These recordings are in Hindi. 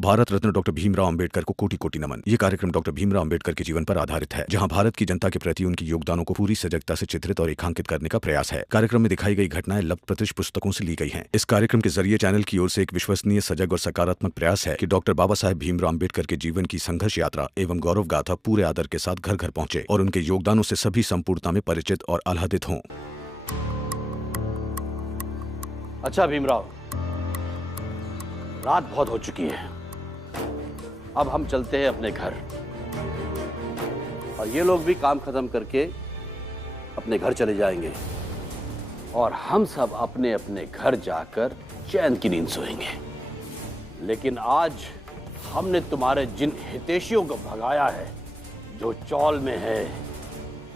भारत रत्न डॉक्टर भीमराव अंबेडकर को कोटि कोटि नमन। ये कार्यक्रम डॉक्टर भीमराव अंबेडकर के जीवन पर आधारित है, जहां भारत की जनता के प्रति उनके योगदानों को पूरी सजगता से चित्रित और रेखांकित करने का प्रयास है। कार्यक्रम में दिखाई गई घटनाएं लब्ध पुस्तकों से ली गई हैं। इस कार्यक्रम के जरिए चैनल की ओर से एक विश्वसनीय, सजग और सकारात्मक प्रयास है कि डॉक्टर बाबा साहेब भीमराव अंबेडकर के जीवन की संघर्ष यात्रा एवं गौरव गाथा पूरे आदर के साथ घर घर पहुंचे और उनके योगदानों से सभी संपूर्णता में परिचित और आह्लादित हों। अच्छा भीमराव, रात बहुत हो चुकी है, अब हम चलते हैं अपने घर और ये लोग भी काम खत्म करके अपने घर चले जाएंगे और हम सब अपने अपने घर जाकर चैन की नींद सोएंगे। लेकिन आज हमने तुम्हारे जिन हितैषियों को भगाया है, जो चौल में है,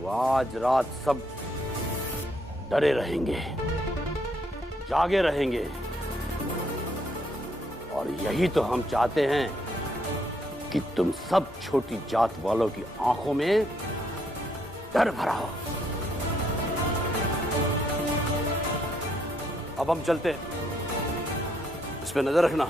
वो आज रात सब डरे रहेंगे, जागे रहेंगे और यही तो हम चाहते हैं कि तुम सब छोटी जात वालों की आंखों में डर भरा हो। अब हम चलते हैं, इस पे नजर रखना।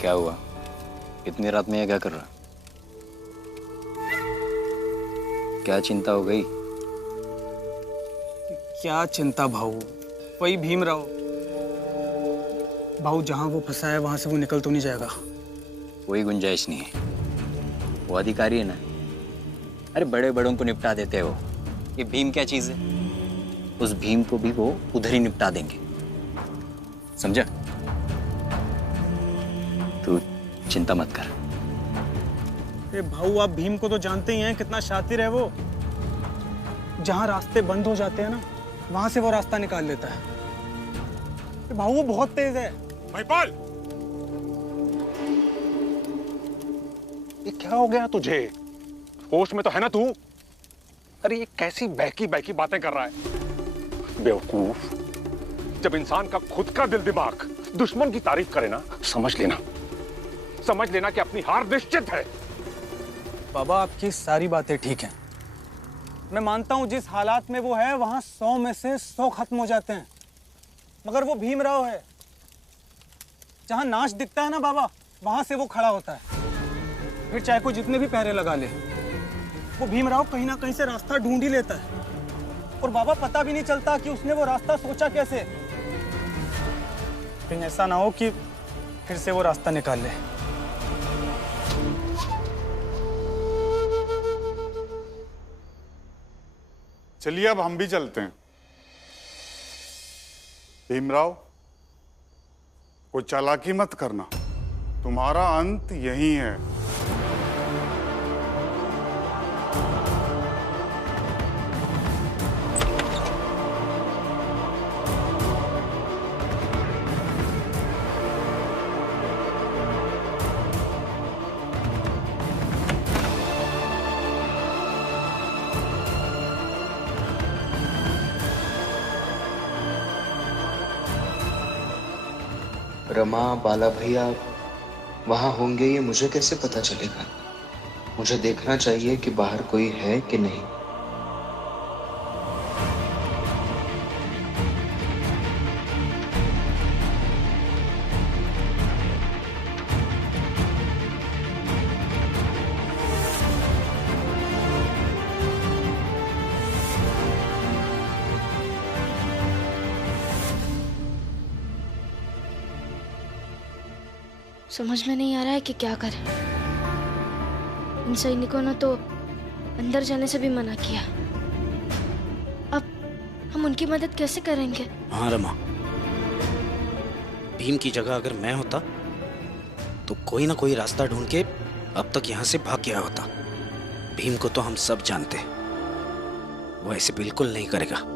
क्या हुआ? इतनी रात में ये क्या कर रहा? क्या चिंता हो गई? क्या चिंता भाऊ, वही भीमराव। भाऊ जहां वो फंसा है वहां से वो निकल तो नहीं जाएगा। कोई गुंजाइश नहीं है, वो अधिकारी है ना। अरे बड़े बड़ों को निपटा देते हो, ये भीम क्या चीज है? उस भीम को भी वो उधर ही निपटा देंगे, समझा? तू चिंता मत कर। अरे भाऊ, आप भीम को तो जानते ही हैं, कितना शातिर है वो। जहां रास्ते बंद हो जाते हैं ना, वहां से वो रास्ता निकाल लेता है। अरे भाऊ, वो बहुत तेज है। महिपाल, ये क्या हो गया तुझे? होश में तो है ना तू? अरे ये कैसी बहकी बहकी बातें कर रहा है बेवकूफ। जब इंसान का खुद का दिल दिमाग दुश्मन की तारीफ करे ना, समझ लेना कि अपनी हार निश्चित है। बाबा, आपकी सारी बातें ठीक हैं। मैं मानता हूं जिस हालात में वो है वहां 100 में से 100 खत्म हो जाते हैं, मगर वो भीमराव है। जहां नाश दिखता है ना बाबा, वहां से वो खड़ा होता है। फिर चाहे कोई जितने भी पहरे लगा ले, वो भीमराव कहीं ना कहीं से रास्ता ढूंढ ही लेता है। और बाबा, पता भी नहीं चलता कि उसने वो रास्ता सोचा कैसे। कहीं ऐसा ना हो कि फिर से वो रास्ता निकाल ले। चलिए अब हम भी चलते हैं। भीमराव, कोई चालाकी मत करना, तुम्हारा अंत यही है। रमा, बाला भैया वहां होंगे, ये मुझे कैसे पता चलेगा? मुझे देखना चाहिए कि बाहर कोई है कि नहीं। समझ में नहीं आ रहा है कि क्या करें। इन सैनिकों ने तो अंदर जाने से भी मना किया। अब हम उनकी मदद कैसे करेंगे? हाँ रमा, भीम की जगह अगर मैं होता तो कोई ना कोई रास्ता ढूंढ के अब तक यहाँ से भाग गया होता। भीम को तो हम सब जानते हैं, वो ऐसे बिल्कुल नहीं करेगा।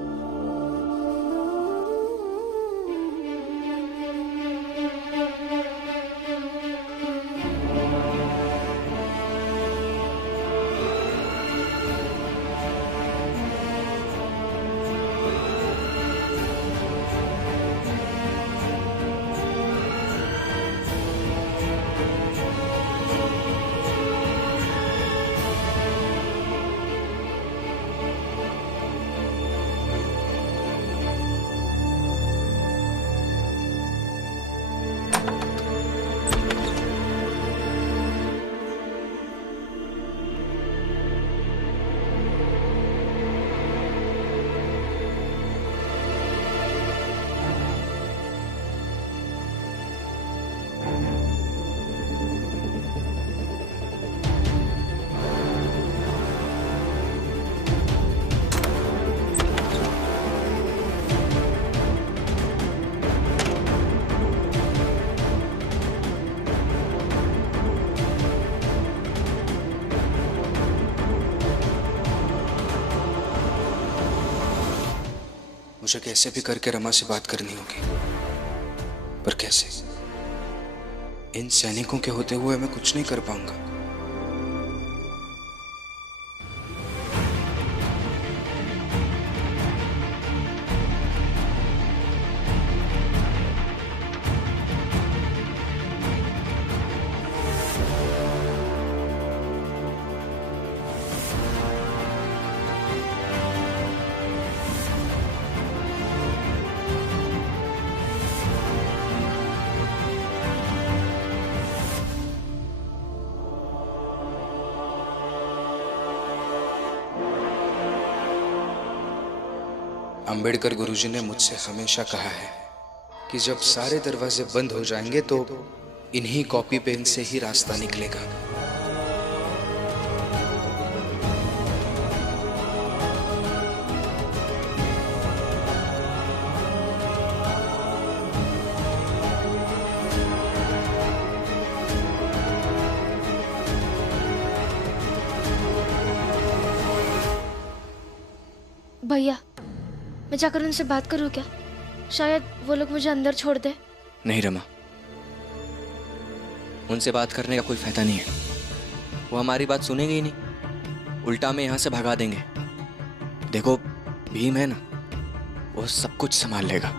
मुझे कैसे भी करके रमा से बात करनी होगी, पर कैसे? इन सैनिकों के होते हुए मैं कुछ नहीं कर पाऊंगा। अंबेडकर गुरुजी ने मुझसे हमेशा कहा है कि जब सारे दरवाजे बंद हो जाएंगे तो इन्हीं कॉपी पेन से ही रास्ता निकलेगा। भैया, मैं जाकर उनसे बात करूं क्या? शायद वो लोग मुझे अंदर छोड़ दे। नहीं रमा, उनसे बात करने का कोई फायदा नहीं है। वो हमारी बात सुनेंगे ही नहीं, उल्टा में यहां से भगा देंगे। देखो, भीम है ना, वो सब कुछ संभाल लेगा।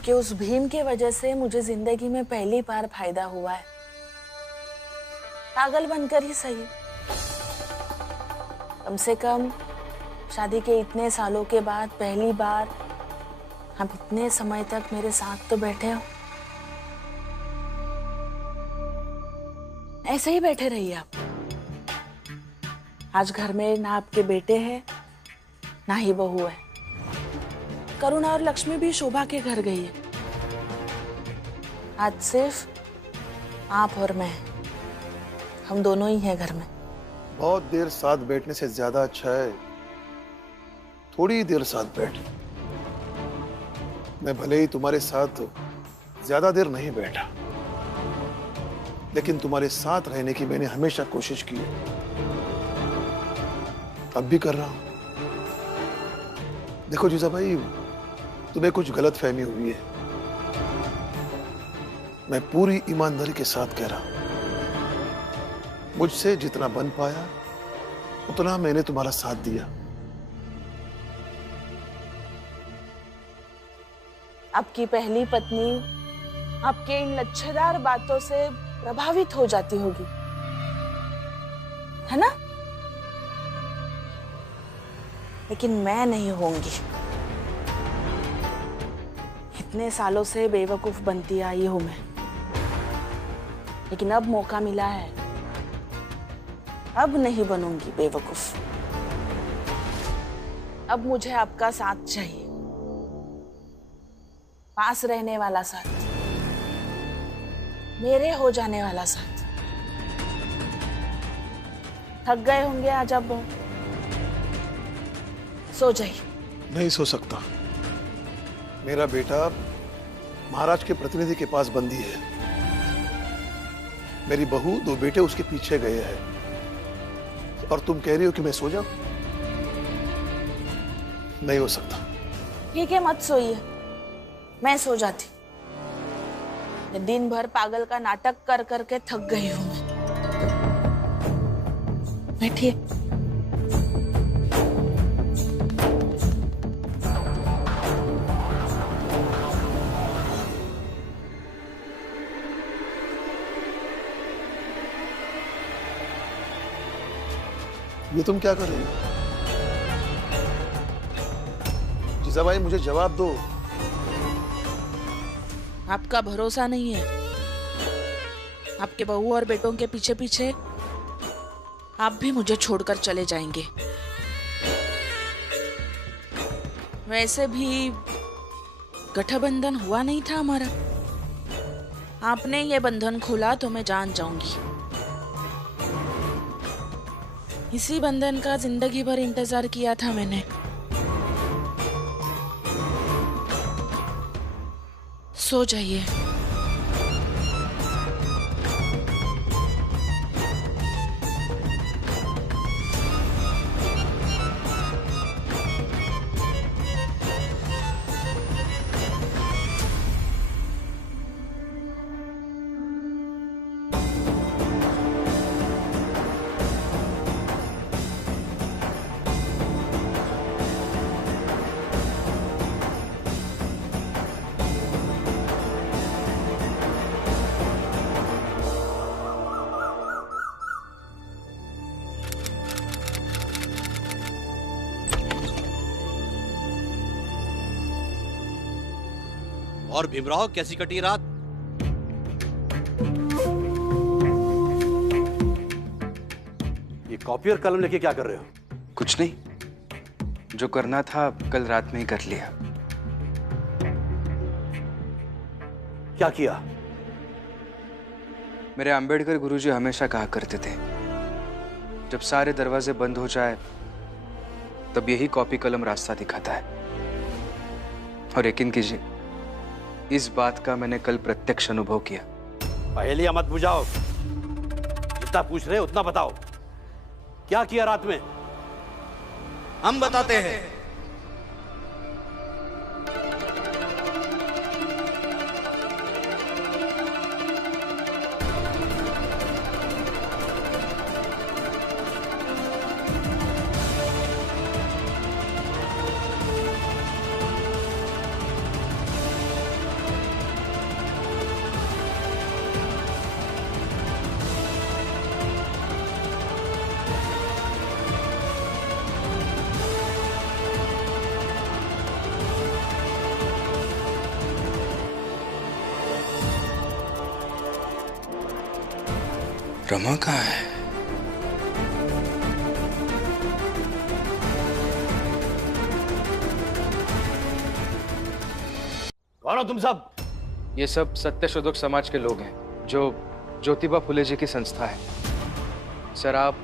कि उस भीम की वजह से मुझे जिंदगी में पहली बार फायदा हुआ है। पागल बनकर ही सही, कम से कम शादी के इतने सालों के बाद पहली बार आप इतने समय तक मेरे साथ तो बैठे हो। ऐसे ही बैठे रहिए आप। आज घर में ना आपके बेटे हैं ना ही बहू है। करुणा और लक्ष्मी भी शोभा के घर गई है। आज सिर्फ आप और मैं, हम दोनों ही हैं घर में। बहुत देर साथ बैठने से ज्यादा अच्छा है थोड़ी देर साथ बैठ। मैं भले ही तुम्हारे साथ ज्यादा देर नहीं बैठा, लेकिन तुम्हारे साथ रहने की मैंने हमेशा कोशिश की है, अब भी कर रहा हूं। देखो जीजा भाई, तुम्हें कुछ गलत फहमी हुई है। मैं पूरी ईमानदारी के साथ कह रहा हूं, मुझसे जितना बन पाया उतना मैंने तुम्हारा साथ दिया। आपकी पहली पत्नी आपके इन लच्छेदार बातों से प्रभावित हो जाती होगी, है ना? लेकिन मैं नहीं होंगी। इतने सालों से बेवकूफ बनती आई हूं मैं, लेकिन अब मौका मिला है, अब नहीं बनूंगी बेवकूफ। अब मुझे आपका साथ चाहिए, पास रहने वाला साथ, मेरे हो जाने वाला साथ। थक गए होंगे आज, अब सो जाइए। नहीं सो सकता। मेरा बेटा महाराज के प्रतिनिधि के पास बंदी है। मेरी बहू 2 बेटे उसके पीछे गए हैं, और तुम कह रही हो कि मैं सो जाऊं? नहीं हो सकता। ठीक है, मत सोइए, मैं सो जाती। मैं दिन भर पागल का नाटक कर करके थक गई हूं। बैठिए। ये तुम क्या कर रही हो? जीजा भाई, मुझे जवाब दो। आपका भरोसा नहीं है। आपके बहू और बेटों के पीछे पीछे आप भी मुझे छोड़कर चले जाएंगे। वैसे भी गठबंधन हुआ नहीं था हमारा। आपने ये बंधन खोला तो मैं जान जाऊंगी। इसी बंधन का जिंदगी भर इंतजार किया था मैंने। सो जाइए। और भीमराव, कैसी कटी रात? ये कॉपी और कलम लेके क्या कर रहे हो? कुछ नहीं, जो करना था कल रात में ही कर लिया। क्या किया? मेरे अंबेडकर गुरुजी हमेशा कहा करते थे, जब सारे दरवाजे बंद हो जाए तब यही कॉपी कलम रास्ता दिखाता है। और यकीन कीजिए, इस बात का मैंने कल प्रत्यक्ष अनुभव किया। पहेलियां मत बुझाओ, जितना पूछ रहे उतना बताओ। क्या किया रात में? हम बताते हैं। रमा कहाँ है? कौन हो तुम सब? ये सब सत्यशोधक समाज के लोग हैं जो ज्योतिबा फुले जी की संस्था है। सर, आप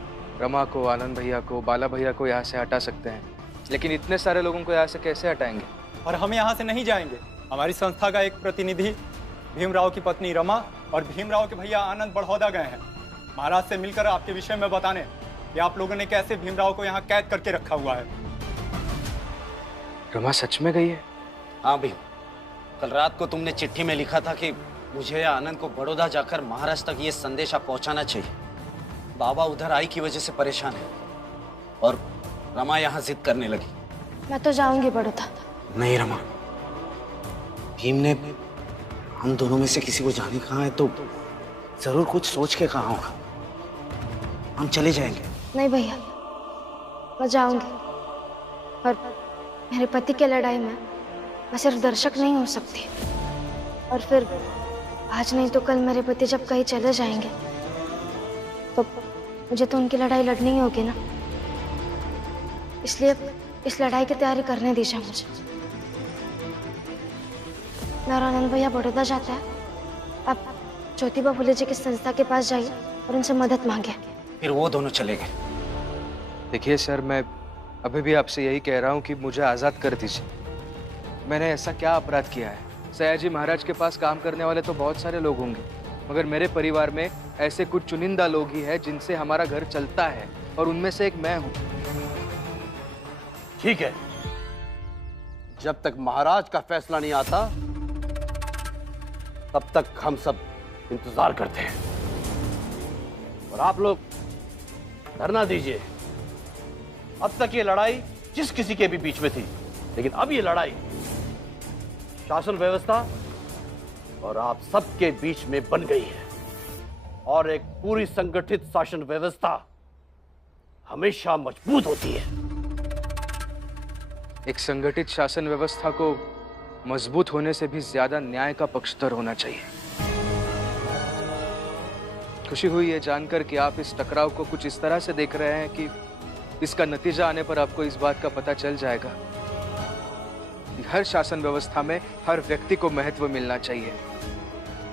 रमा को, आनंद भैया को, बाला भैया को यहाँ से हटा सकते हैं, लेकिन इतने सारे लोगों को यहाँ से कैसे हटाएंगे? और हम यहाँ से नहीं जाएंगे। हमारी संस्था का एक प्रतिनिधि भीमराव की पत्नी रमा और भीमराव के भैया आनंद बड़ौदा गए हैं महाराज से मिलकर आपके विषय में बताने कि आप लोगों ने कैसे भीमराव को यहाँ कैद करके रखा हुआ है। रमा सच में गई है? हाँ भीम, कल रात को तुमने चिट्ठी में लिखा था कि मुझे या आनंद को बड़ौदा जाकर महाराज तक ये संदेशा पहुंचाना चाहिए। बाबा उधर आई की वजह से परेशान है और रमा यहाँ जिद करने लगी। मैं तो जाऊंगी बड़ौदा। नहीं रमा, भीम ने हम दोनों में से किसी को जाने कहा है तो जरूर कुछ सोच के कहा होगा। हम चले जाएंगे। नहीं भैया, मैं जाऊंगी। और मेरे पति के लड़ाई में मैं सिर्फ दर्शक नहीं हो सकती। और फिर आज नहीं तो कल मेरे पति जब कहीं चले जाएंगे तो मुझे तो उनकी लड़ाई लड़नी ही होगी ना। इसलिए इस लड़ाई की तैयारी करने दीजिए मुझे। मेरा आनंद भैया बड़ौदा जाता है, आप ज्योतिबा फुले जी की संस्था के पास जाइए और उनसे मदद मांगे। फिर वो दोनों चले गए। देखिए सर, मैं अभी भी आपसे यही कह रहा हूँ कि मुझे आज़ाद कर दीजिए। मैंने ऐसा क्या अपराध किया है? सयाजी महाराज के पास काम करने वाले तो बहुत सारे लोग होंगे, मगर मेरे परिवार में ऐसे कुछ चुनिंदा लोग ही हैं जिनसे हमारा घर चलता है, और उनमें से एक मैं हूँ। ठीक है, जब तक महाराज का फैसला नहीं आता तब तक हम सब इंतजार करते हैं। और आप लोग धरना दीजिए। अब तक ये लड़ाई जिस किसी के भी बीच में थी, लेकिन अब ये लड़ाई शासन व्यवस्था और आप सबके बीच में बन गई है। और एक पूरी संगठित शासन व्यवस्था हमेशा मजबूत होती है। एक संगठित शासन व्यवस्था को मजबूत होने से भी ज्यादा न्याय का पक्षधर होना चाहिए। खुशी हुई है जानकर कि आप इस टकराव को कुछ इस तरह से देख रहे हैं कि इसका नतीजा आने पर आपको इस बात का पता चल जाएगा कि हर शासन व्यवस्था में हर व्यक्ति को महत्व मिलना चाहिए,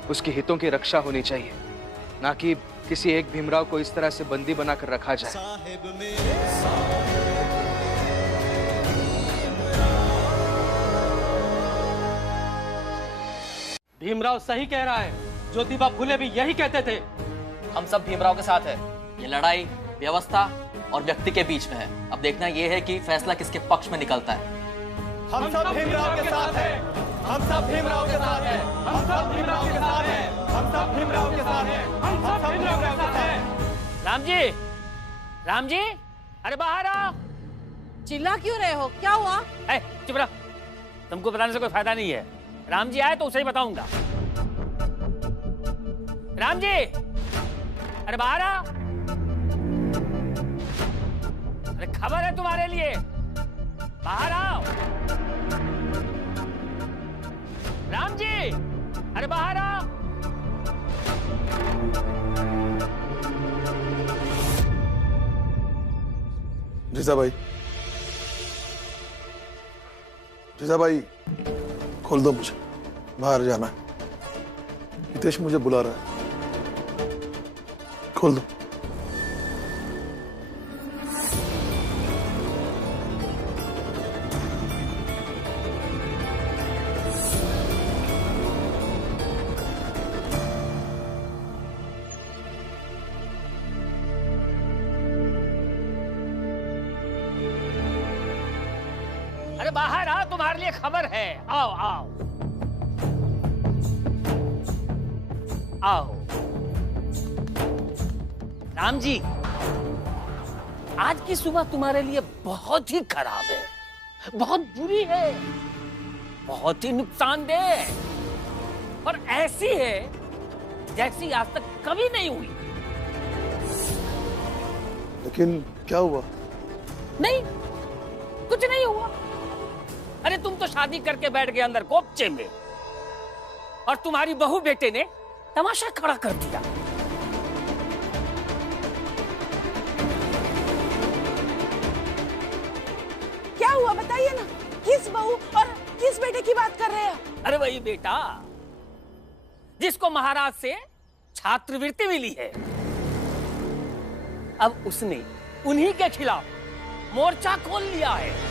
उसके हितों की रक्षा होनी चाहिए, ना कि किसी एक भीमराव को इस तरह से बंदी बनाकर रखा जाए। भीमराव सही कह रहा है, ज्योतिबा फुले भी यही कहते थे। हम सब भीमराव के साथ है। ये लड़ाई व्यवस्था और व्यक्ति के बीच में है। अब देखना यह है कि फैसला किसके पक्ष में निकलता है। हम सब भीमराव के साथ है। हम सब भीमराव के साथ है। हम सब भीमराव के साथ है। हम सब भीमराव के साथ है। हम सब भीमराव के साथ है। राम जी, राम जी, अरे बाहर आओ। चिल्ला क्यों रहे हो? क्या हुआ? चुप रहो, तुमको बताने से कोई फायदा नहीं है। राम जी आए तो उसे ही बताऊंगा। राम जी, अरे बाहर आओ। अरे खबर है तुम्हारे लिए, बाहर आओ। राम जी, अरे बाहर आओ। जीजाबाई, जीजाबाई, खोल दो, मुझे बाहर जाना है। हितेश मुझे बुला रहा है, खोल दो। अरे बाहर आओ, तुम्हारे लिए खबर है। आओ आओ आओ। राम जी, आज की सुबह तुम्हारे लिए बहुत ही खराब है, बहुत बुरी है, बहुत ही नुकसानदेह, और ऐसी है जैसी आज तक कभी नहीं हुई। लेकिन क्या हुआ? नहीं, कुछ नहीं हुआ। अरे तुम तो शादी करके बैठ गए अंदर कोपचे में, और तुम्हारी बहू बेटे ने तमाशा खड़ा कर दिया। हुआ बताइए ना, किस बहू और किस बेटे की बात कर रहे हैं? अरे वही बेटा जिसको महाराज से छात्रवृत्ति मिली है। अब उसने उन्हीं के खिलाफ मोर्चा खोल लिया है।